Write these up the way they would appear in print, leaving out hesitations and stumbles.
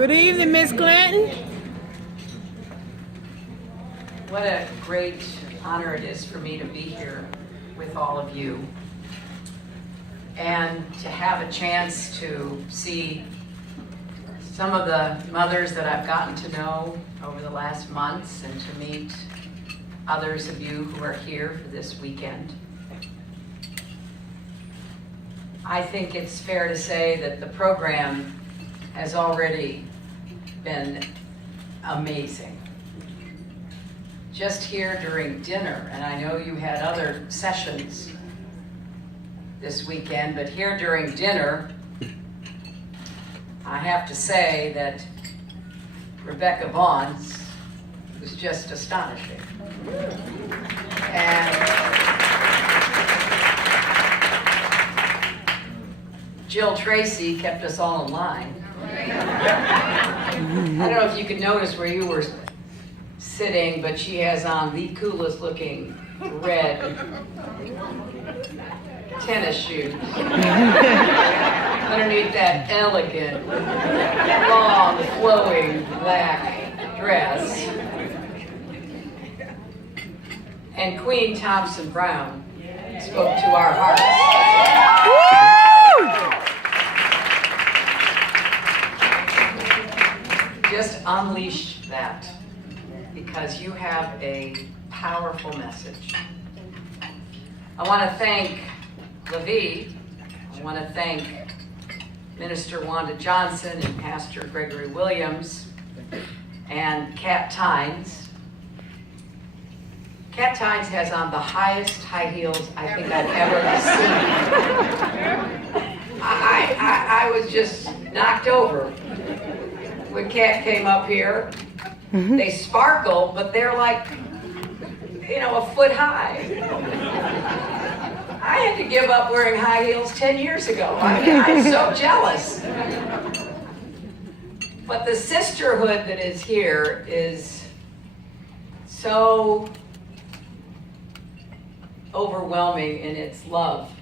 Good evening, Miss Clinton. What a great honor it is for me to be here with all of you and to have a chance to see some of the mothers that I've gotten to know over the last months and to meet others of you who are here for this weekend. I think it's fair to say that the program has already been amazing. Just here during dinner, and I know you had other sessions this weekend, but here during dinner, I have to say that Rebecca Vaughn was just astonishing. And Jill Tracy kept us all in line. I don't know if you could notice where you were sitting, but she has on the coolest looking red tennis shoes underneath that elegant, long, flowing black dress. And Queen Thompson Brown spoke to our hearts. Just unleash that, because you have a powerful message. I want to thank LaVie. I want to thank Minister Wanda Johnson and Pastor Gregory Williams and Kat Tynes. Kat Tynes has on the highest high heels I think I've ever seen. I was just knocked over when Kat came up here. Mm-hmm. They sparkle, but they're like, a foot high. I had to give up wearing high heels 10 years ago. I'm so jealous. But the sisterhood that is here is so overwhelming in its love.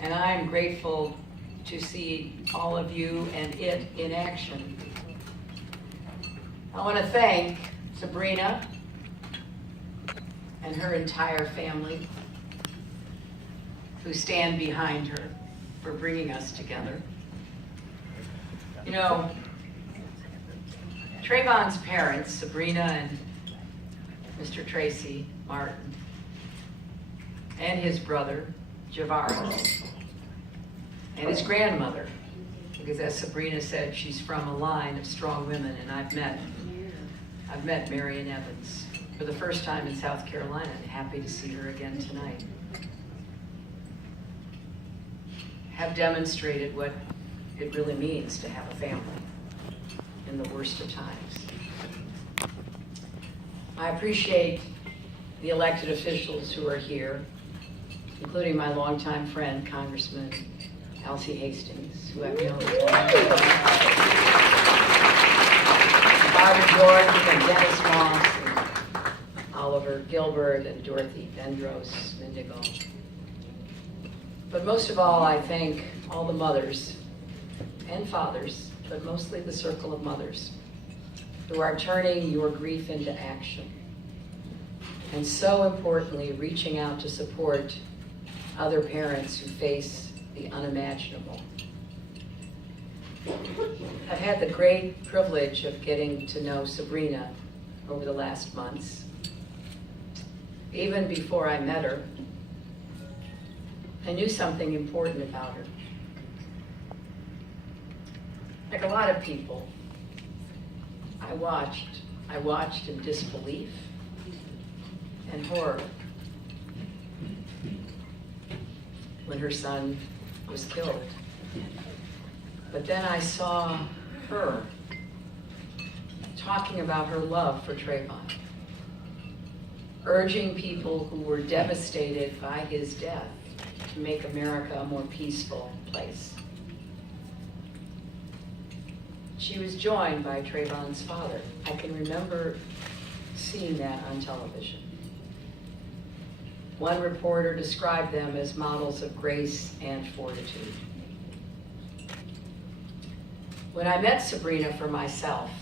And I am grateful to see all of you and it in action. I want to thank Sabrina and her entire family who stand behind her for bringing us together. Trayvon's parents, Sabrina and Mr. Tracy Martin, and his brother, Javaro, and his grandmother, because as Sabrina said, she's from a line of strong women, and I've met Marion Evans for the first time in South Carolina, and happy to see her again tonight. Have demonstrated what it really means to have a family in the worst of times. I appreciate the elected officials who are here, including my longtime friend, Congressman Alcee Hastings, who I've known for a long time. Barbara George and Dennis Moss and Oliver Gilbert and Dorothy Vendros Mendigo. But most of all, I thank all the mothers and fathers, but mostly the circle of mothers, who are turning your grief into action. And so importantly, reaching out to support other parents who face the unimaginable. I've had the great privilege of getting to know Sabrina over the last months. Even before I met her, I knew something important about her. Like a lot of people, I watched in disbelief and horror when her son was killed. But then I saw her talking about her love for Trayvon, urging people who were devastated by his death to make America a more peaceful place. She was joined by Trayvon's father. I can remember seeing that on television. One reporter described them as models of grace and fortitude. When I met Sabrina for myself,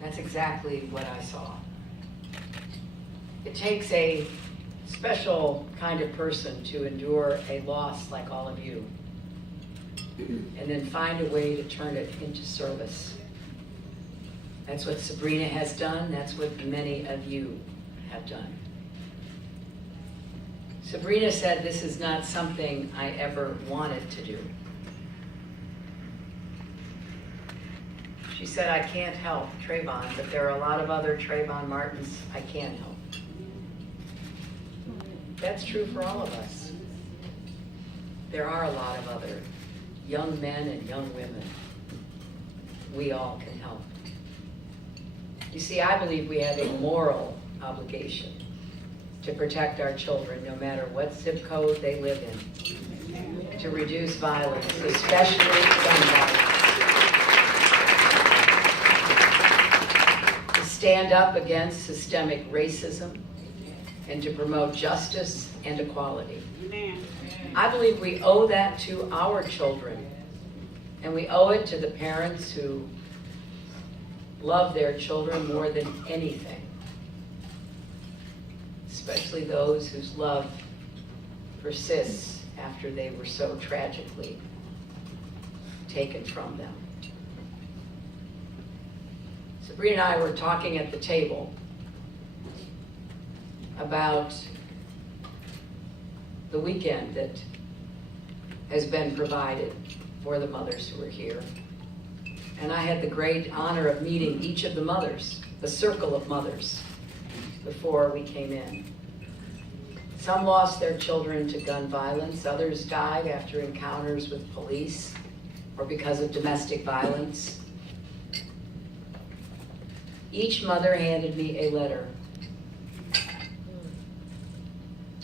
that's exactly what I saw. It takes a special kind of person to endure a loss like all of you, and then find a way to turn it into service. That's what Sabrina has done. That's what many of you have done. Sabrina said this is not something I ever wanted to do. She said, I can't help Trayvon, but there are a lot of other Trayvon Martins I can help. That's true for all of us. There are a lot of other young men and young women we all can help. You see, I believe we have a moral obligation to protect our children, no matter what zip code they live in, to reduce violence, especially gun violence, to stand up against systemic racism, and to promote justice and equality. I believe we owe that to our children, and we owe it to the parents who love their children more than anything, especially those whose love persists after they were so tragically taken from them. Sabrina and I were talking at the table about the weekend that has been provided for the mothers who are here. And I had the great honor of meeting each of the mothers, the circle of mothers, before we came in. Some lost their children to gun violence, others died after encounters with police or because of domestic violence. Each mother handed me a letter.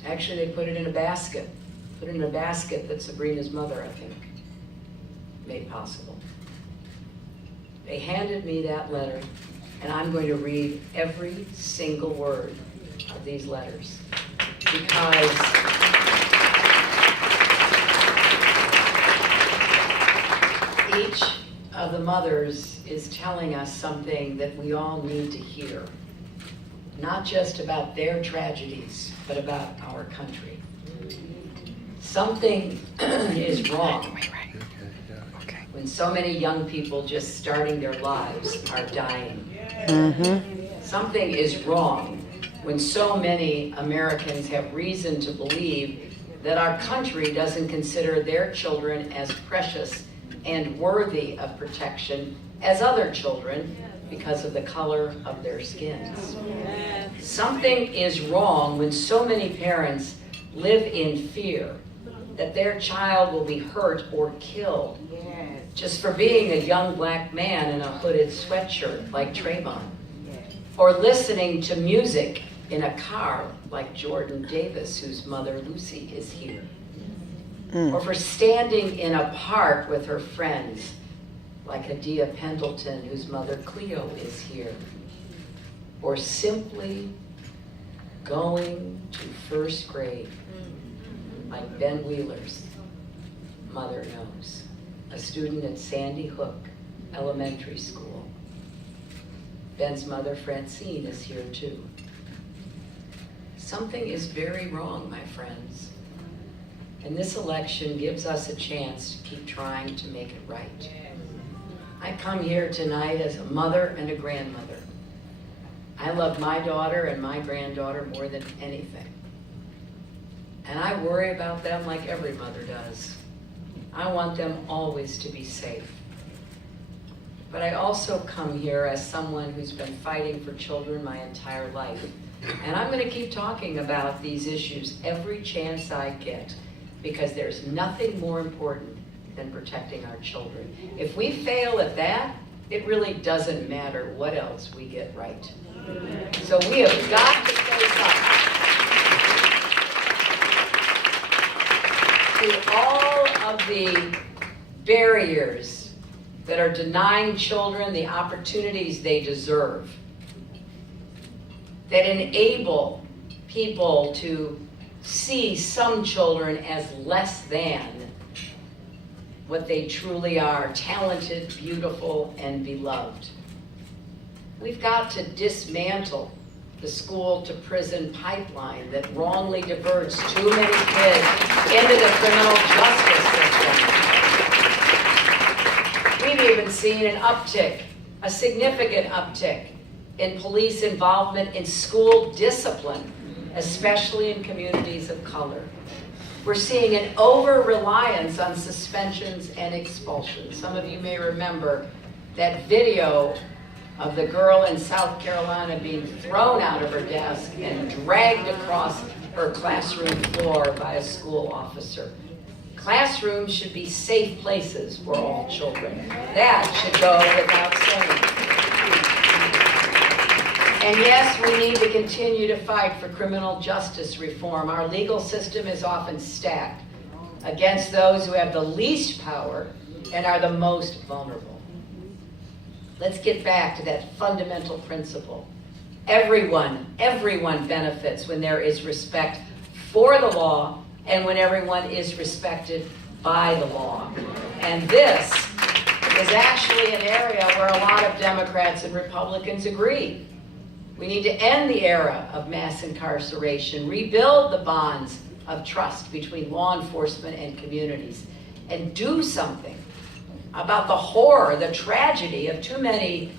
Actually, they put it in a basket. Put it in a basket that Sabrina's mother, I think, made possible. They handed me that letter, and I'm going to read every single word of these letters, because each of the mothers is telling us something that we all need to hear, not just about their tragedies, but about our country. Something is wrong when so many young people just starting their lives are dying. Something is wrong when so many Americans have reason to believe that our country doesn't consider their children as precious and worthy of protection as other children because of the color of their skins. Something is wrong when so many parents live in fear that their child will be hurt or killed just for being a young black man in a hooded sweatshirt like Trayvon, or listening to music in a car like Jordan Davis, whose mother Lucy is here, or for standing in a park with her friends like Adia Pendleton, whose mother Cleo is here, or simply going to first grade like Ben Wheeler's mother knows, a student at Sandy Hook Elementary School. Ben's mother Francine is here too. Something is very wrong, my friends, and this election gives us a chance to keep trying to make it right. I come here tonight as a mother and a grandmother. I love my daughter and my granddaughter more than anything. And I worry about them like every mother does. I want them always to be safe. But I also come here as someone who's been fighting for children my entire life. And I'm going to keep talking about these issues every chance I get, because there's nothing more important than protecting our children. If we fail at that, it really doesn't matter what else we get right. So we have got to face up to all of the barriers that are denying children the opportunities they deserve, that enable people to see some children as less than what they truly are: talented, beautiful, and beloved. We've got to dismantle the school-to-prison pipeline that wrongly diverts too many kids into the criminal justice system. We've even seen an uptick, a significant uptick, in police involvement in school discipline, especially in communities of color. We're seeing an over-reliance on suspensions and expulsions. Some of you may remember that video of the girl in South Carolina being thrown out of her desk and dragged across her classroom floor by a school officer. Classrooms should be safe places for all children. That should go without saying. And yes, we need to continue to fight for criminal justice reform. Our legal system is often stacked against those who have the least power and are the most vulnerable. Let's get back to that fundamental principle. Everyone benefits when there is respect for the law and when everyone is respected by the law. And this is actually an area where a lot of Democrats and Republicans agree. We need to end the era of mass incarceration, rebuild the bonds of trust between law enforcement and communities, and do something about the horror, the tragedy of too many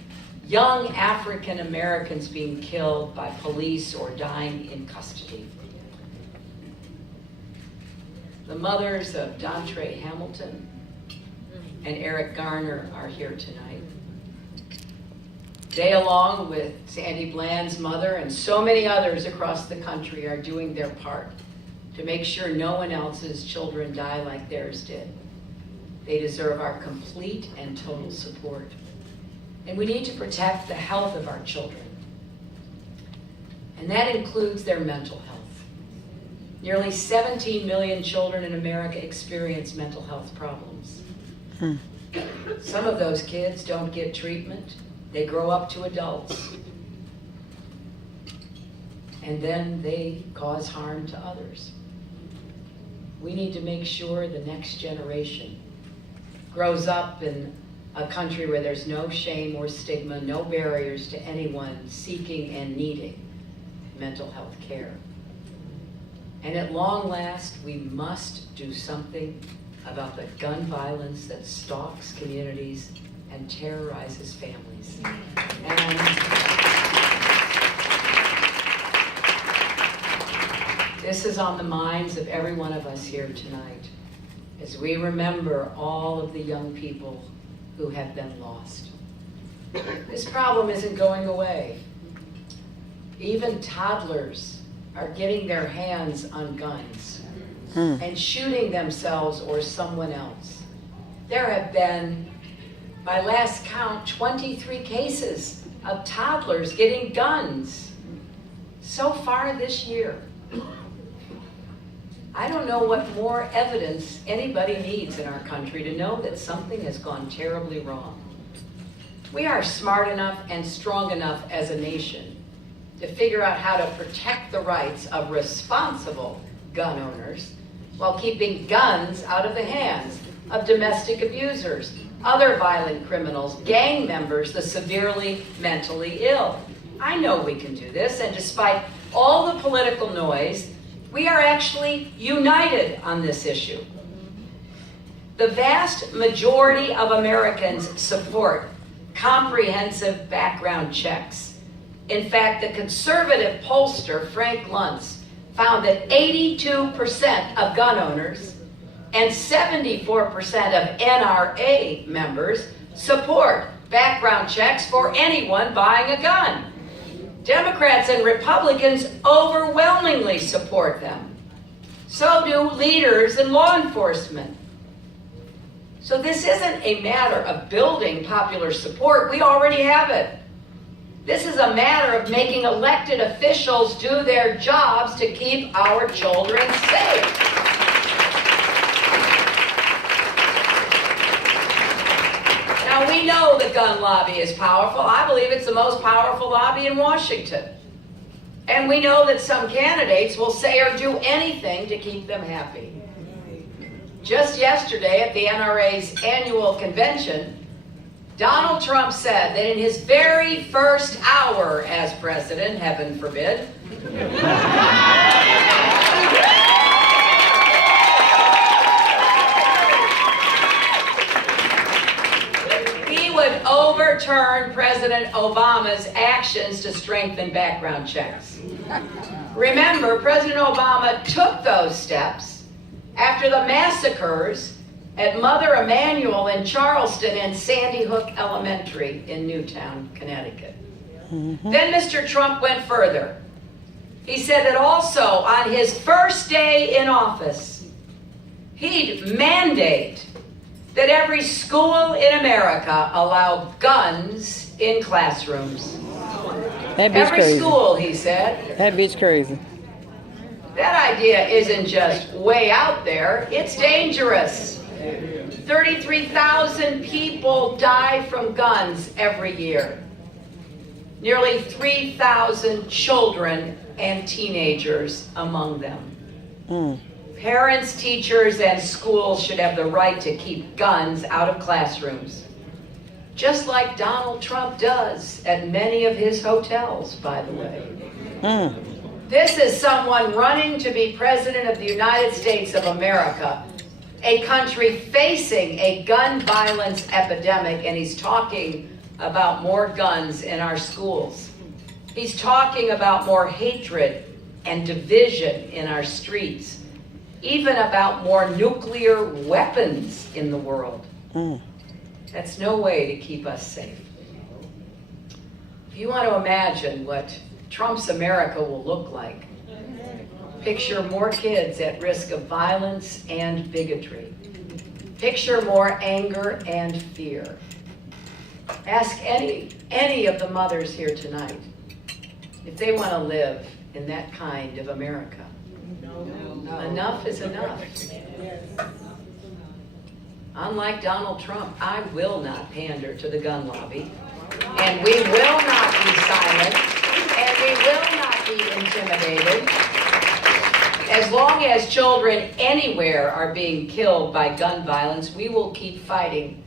young African Americans being killed by police or dying in custody. The mothers of Dontre Hamilton and Eric Garner are here tonight. They, along with Sandy Bland's mother and so many others across the country, are doing their part to make sure no one else's children die like theirs did. They deserve our complete and total support. And we need to protect the health of our children. And that includes their mental health. Nearly 17 million children in America experience mental health problems. Some of those kids don't get treatment. They grow up to adults. And then they cause harm to others. We need to make sure the next generation grows up in a country where there's no shame or stigma, no barriers to anyone seeking and needing mental health care. And at long last, we must do something about the gun violence that stalks communities and terrorizes families. And this is on the minds of every one of us here tonight, as we remember all of the young people who have been lost. This problem isn't going away. Even toddlers are getting their hands on guns and shooting themselves or someone else. There have been, by last count, 23 cases of toddlers getting guns so far this year. I don't know what more evidence anybody needs in our country to know that something has gone terribly wrong. We are smart enough and strong enough as a nation to figure out how to protect the rights of responsible gun owners while keeping guns out of the hands of domestic abusers, other violent criminals, gang members, the severely mentally ill. I know we can do this, and despite all the political noise, we are actually united on this issue. The vast majority of Americans support comprehensive background checks. In fact, the conservative pollster, Frank Luntz, found that 82% of gun owners and 74% of NRA members support background checks for anyone buying a gun. Democrats and Republicans overwhelmingly support them. So do leaders in law enforcement. So this isn't a matter of building popular support. We already have it. This is a matter of making elected officials do their jobs to keep our children safe. Now, we know the gun lobby is powerful. I believe it's the most powerful lobby in Washington. And we know that some candidates will say or do anything to keep them happy. Just yesterday at the NRA's annual convention, Donald Trump said that in his very first hour as president, heaven forbid, he would overturn President Obama's actions to strengthen background checks. Remember, President Obama took those steps after the massacres at Mother Emanuel in Charleston and Sandy Hook Elementary in Newtown, Connecticut. Then Mr. Trump went further. He said that also on his first day in office, he'd mandate that every school in America allow guns in classrooms. That bitch Every crazy. school, he said. That bitch crazy. That idea isn't just way out there, it's dangerous. 33,000 people die from guns every year. Nearly 3,000 children and teenagers among them. Parents, teachers, and schools should have the right to keep guns out of classrooms. Just like Donald Trump does at many of his hotels, by the way. This is someone running to be president of the United States of America, a country facing a gun violence epidemic, and he's talking about more guns in our schools. He's talking about more hatred and division in our streets, even about more nuclear weapons in the world. That's no way to keep us safe. If you want to imagine what Trump's America will look like, picture more kids at risk of violence and bigotry. Picture more anger and fear. Ask any of the mothers here tonight if they want to live in that kind of America. Enough is enough. Unlike Donald Trump, I will not pander to the gun lobby, and we will not be silent, and we will not be intimidated. As long as children anywhere are being killed by gun violence, we will keep fighting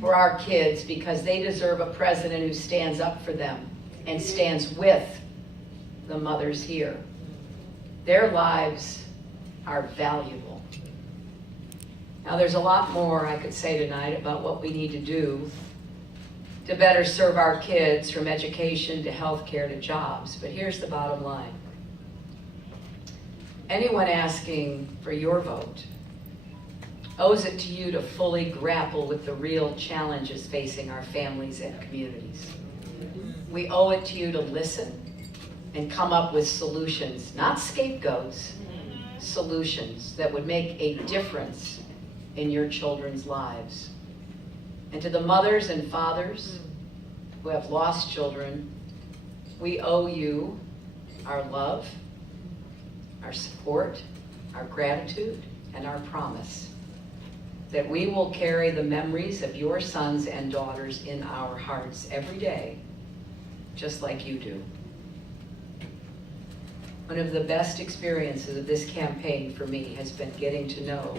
for our kids because they deserve a president who stands up for them and stands with the mothers here. Their lives are valuable. Now, there's a lot more I could say tonight about what we need to do to better serve our kids, from education to healthcare to jobs, but here's the bottom line. Anyone asking for your vote owes it to you to fully grapple with the real challenges facing our families and communities. We owe it to you to listen and come up with solutions, not scapegoats, solutions that would make a difference in your children's lives. And to the mothers and fathers who have lost children, we owe you our love, our support, our gratitude, and our promise that we will carry the memories of your sons and daughters in our hearts every day, just like you do. One of the best experiences of this campaign for me has been getting to know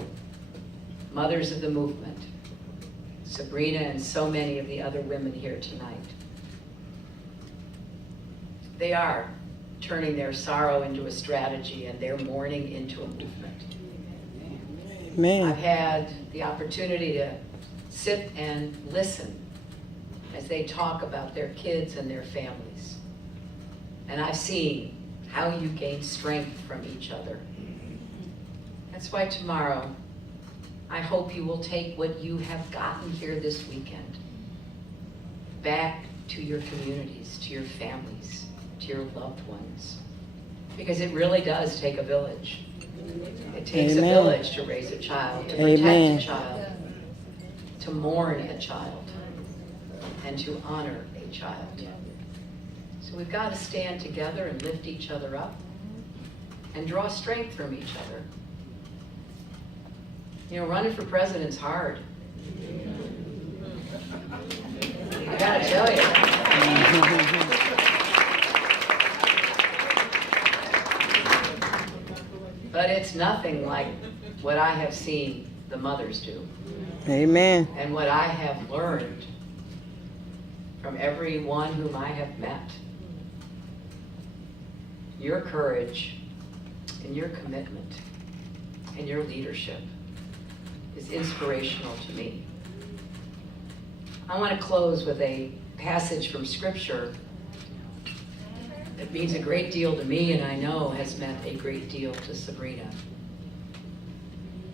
mothers of the movement, Sabrina and so many of the other women here tonight. They are turning their sorrow into a strategy and their mourning into a movement. I've had the opportunity to sit and listen as they talk about their kids and their families. And I've seen how you gain strength from each other. That's why tomorrow, I hope you will take what you have gotten here this weekend back to your communities, to your families, to your loved ones. Because it really does take a village. It takes a village to raise a child, to protect a child, to mourn a child, and to honor a child. So we've got to stand together and lift each other up and draw strength from each other. You know, running for president's hard. I gotta tell you. But it's nothing like what I have seen the mothers do. Amen. And what I have learned from everyone whom I have met. Your courage and your commitment and your leadership is inspirational to me. I want to close with a passage from Scripture that means a great deal to me, and I know has meant a great deal to Sabrina.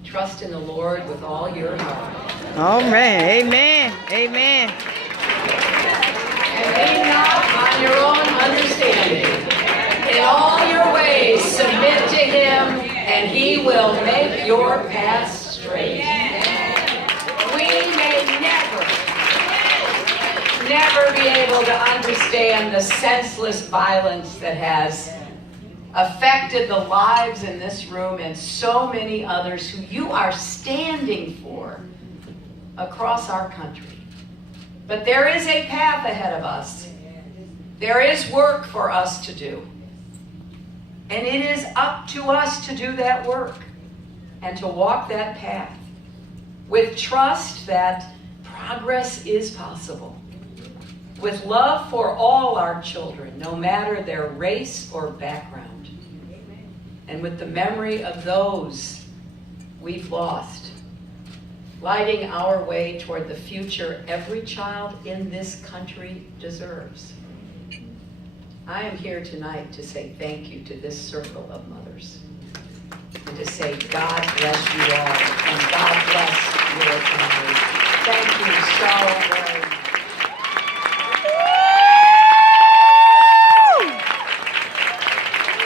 Trust in the Lord with all your heart. All right. Amen. Amen. And lean not on your own understanding. In all your ways submit to Him, and He will make your paths straight. We may never be able to understand the senseless violence that has affected the lives in this room and so many others who you are standing for across our country. But there is a path ahead of us. There is work for us to do. And it is up to us to do that work and to walk that path with trust that progress is possible. With love for all our children, no matter their race or background. And with the memory of those we've lost, lighting our way toward the future every child in this country deserves. I am here tonight to say thank you to this circle of mothers. And to say God bless you all, and God bless your families. Thank you so very much.